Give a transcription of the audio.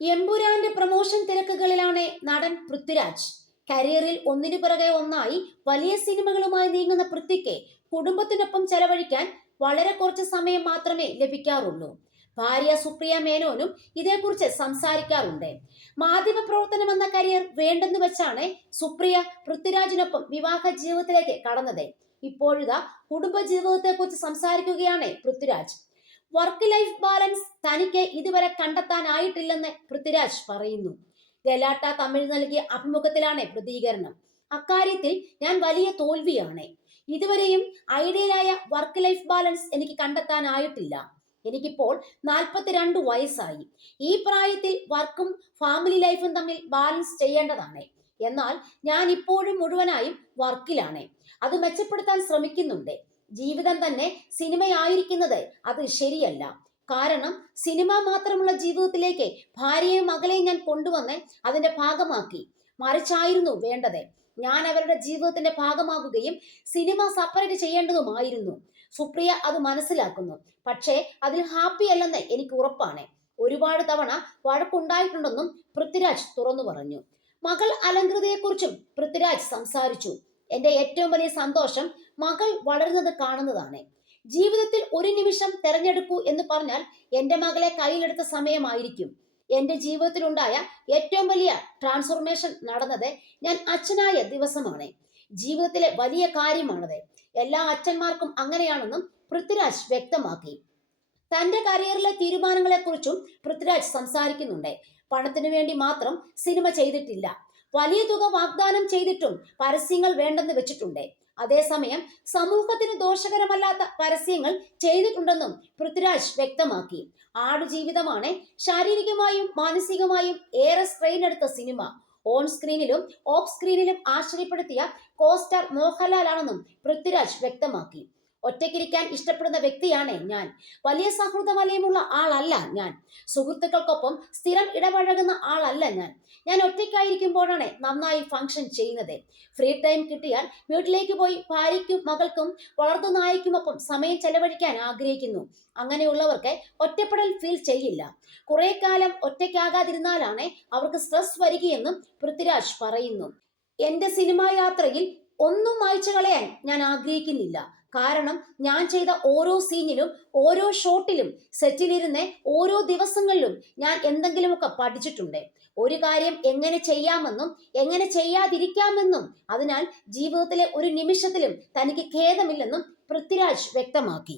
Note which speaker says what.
Speaker 1: എമ്പുരാന്റെ promotion തിരക്കുകളിലാണ് നടൻ പൃഥ്വിരാജ്. കരിയറിൽ ഒന്നിനു പിറകെ ഒന്നായി വലിയ സിനിമകളുമായി നീങ്ങുന്ന പൃഥ്വിക്ക് കുടുംബത്തിനൊപ്പം ചെലവഴിക്കാൻ വളരെ കുറച്ച് സമയം മാത്രമേ ലഭിക്കാറുള്ളൂ. ഭാര്യ സുപ്രിയ മേനോനും ഇതേക്കുറിച്ച് സംസാരിക്കാറുണ്ട്. മാധ്യമ പ്രവർത്തനം എന്ന കരിയർ വേണ്ടെന്ന് വെച്ചാണ് സുപ്രിയ പൃഥ്വിരാജിനൊപ്പം വിവാഹ ജീവിതത്തിലേക്ക് കടന്നത്. ഇപ്പോഴിതാ കുടുംബ ജീവിതത്തെക്കുറിച്ച് സംസാരിക്കുകയാണ് പൃഥ്വിരാജ്. വർക്ക് ലൈഫ് ബാലൻസ് തനിക്ക് ഇതുവരെ കണ്ടെത്താനായിട്ടില്ലെന്ന് പൃഥ്വിരാജ് പറയുന്നു. ഗലാട്ട തമിഴ് നൽകിയ അഭിമുഖത്തിലാണ് പ്രതികരണം. അക്കാര്യത്തിൽ ഞാൻ വലിയ തോൽവിയാണ്. ഇതുവരെയും ഐഡിയലായ വർക്ക് ലൈഫ് ബാലൻസ് എനിക്ക് കണ്ടെത്താനായിട്ടില്ല. എനിക്കിപ്പോൾ നാൽപ്പത്തിരണ്ട് വയസ്സായി. ഈ പ്രായത്തിൽ വർക്കും ഫാമിലി ലൈഫും തമ്മിൽ ബാലൻസ് ചെയ്യേണ്ടതാണ്. എന്നാൽ ഞാൻ ഇപ്പോഴും മുഴുവനായും വർക്കിലാണ് അത് മെച്ചപ്പെടുത്താൻ ശ്രമിക്കുന്നുണ്ട്. ജീവിതം തന്നെ സിനിമയായിരിക്കുന്നത് അത് ശരിയല്ല. കാരണം സിനിമ മാത്രമുള്ള ജീവിതത്തിലേക്ക് ഭാര്യയും മകളെയും ഞാൻ കൊണ്ടുവന്ന് അതിന്റെ ഭാഗമാക്കി മറിച്ചായിരുന്നു വേണ്ടത്. ഞാൻ അവരുടെ ജീവിതത്തിന്റെ ഭാഗമാകുകയും സിനിമ സപ്പറേറ്റ് ചെയ്യേണ്ടതുമായിരുന്നു. സുപ്രിയ അത് മനസ്സിലാക്കുന്നു. പക്ഷേ അതിൽ ഹാപ്പി അല്ലെന്ന് എനിക്ക് ഉറപ്പാണ്. ഒരുപാട് തവണ വഴക്കുണ്ടായിട്ടുണ്ടെന്നും പൃഥ്വിരാജ് തുറന്നു പറഞ്ഞു. മകൾ അലങ്കൃതയെക്കുറിച്ചും പൃഥ്വിരാജ് സംസാരിച്ചു. എന്റെ ഏറ്റവും വലിയ സന്തോഷം മകൾ വളരുന്നത് കാണുന്നതാണ്. ജീവിതത്തിൽ ഒരു നിമിഷം തെരഞ്ഞെടുക്കൂ എന്ന് പറഞ്ഞാൽ എന്റെ മകളെ കയ്യിലെടുത്ത സമയമായിരിക്കും. എന്റെ ജീവിതത്തിലുണ്ടായ ഏറ്റവും വലിയ ട്രാൻസ്ഫോർമേഷൻ നടന്നത് ഞാൻ അച്ഛനായ ദിവസമാണ്. ജീവിതത്തിലെ വലിയ കാര്യമാണത്. എല്ലാ അച്ഛന്മാർക്കും അങ്ങനെയാണെന്നും പൃഥ്വിരാജ് വ്യക്തമാക്കി. തന്റെ കരിയറിലെ തീരുമാനങ്ങളെക്കുറിച്ചും പൃഥ്വിരാജ് സംസാരിക്കുന്നുണ്ട്. പണത്തിനു വേണ്ടി മാത്രം സിനിമ ചെയ്തിട്ടില്ല. വലിയ തുക വാഗ്ദാനം ചെയ്തിട്ടും പരസ്യങ്ങൾ വേണ്ടെന്ന് വെച്ചിട്ടുണ്ട്. അതേസമയം സമൂഹത്തിന് ദോഷകരമല്ലാത്ത പരസ്യങ്ങൾ ചെയ്തിട്ടുണ്ടെന്നും പൃഥ്വിരാജ് വ്യക്തമാക്കി. ആടുജീവിതമാണ് ശാരീരികമായും മാനസികമായും ഏറെ സ്ട്രെയിൻ എടുത്ത സിനിമ. ഓൺ സ്ക്രീനിലും ഓഫ് സ്ക്രീനിലും ആശ്ചര്യപ്പെടുത്തിയ കോസ്റ്റാർ മോഹൻലാലാണെന്നും പൃഥ്വിരാജ് വ്യക്തമാക്കി. ഒറ്റയ്ക്കിരിക്കാൻ ഇഷ്ടപ്പെടുന്ന വ്യക്തിയാണ് ഞാൻ. വലിയ സൗഹൃദ വലയമുള്ള ആളല്ല ഞാൻ. സുഹൃത്തുക്കൾക്കൊപ്പം സ്ഥിരം ഇടപഴകുന്ന ആളല്ല ഞാൻ. ഞാൻ ഒറ്റയ്ക്കായിരിക്കുമ്പോഴാണ് നന്നായി ഫംഗ്ഷൻ ചെയ്യുന്നത്. ഫ്രീ ടൈം കിട്ടിയാൽ വീട്ടിലേക്ക് പോയി ഭാര്യയ്ക്കും മകൾക്കും വളർത്തു നായ്ക്കുമൊപ്പം സമയം ചെലവഴിക്കാൻ ആഗ്രഹിക്കുന്നു. അങ്ങനെയുള്ളവർക്ക് ഒറ്റപ്പെടൽ ഫീൽ ചെയ്യില്ല. കുറെ കാലം ഒറ്റയ്ക്കാകാതിരുന്നാലാണ് അവർക്ക് സ്ട്രെസ് വരികയെന്നും പൃഥ്വിരാജ് പറയുന്നു. എന്റെ സിനിമാ യാത്രയിൽ ഒന്നും മായ്ച്ചു കളയാൻ ഞാൻ ആഗ്രഹിക്കുന്നില്ല. കാരണം ഞാൻ ചെയ്ത ഓരോ സീനിലും ഓരോ ഷോട്ടിലും സെറ്റിലിരുന്ന് ഓരോ ദിവസങ്ങളിലും ഞാൻ എന്തെങ്കിലുമൊക്കെ പഠിച്ചിട്ടുണ്ട്. ഒരു കാര്യം എങ്ങനെ ചെയ്യാമെന്നും എങ്ങനെ ചെയ്യാതിരിക്കാമെന്നും അതിനാൽ ജീവിതത്തിലെ ഒരു നിമിഷത്തിലും തനിക്ക് ഖേദമില്ലെന്നും പൃഥ്വിരാജ് വ്യക്തമാക്കി.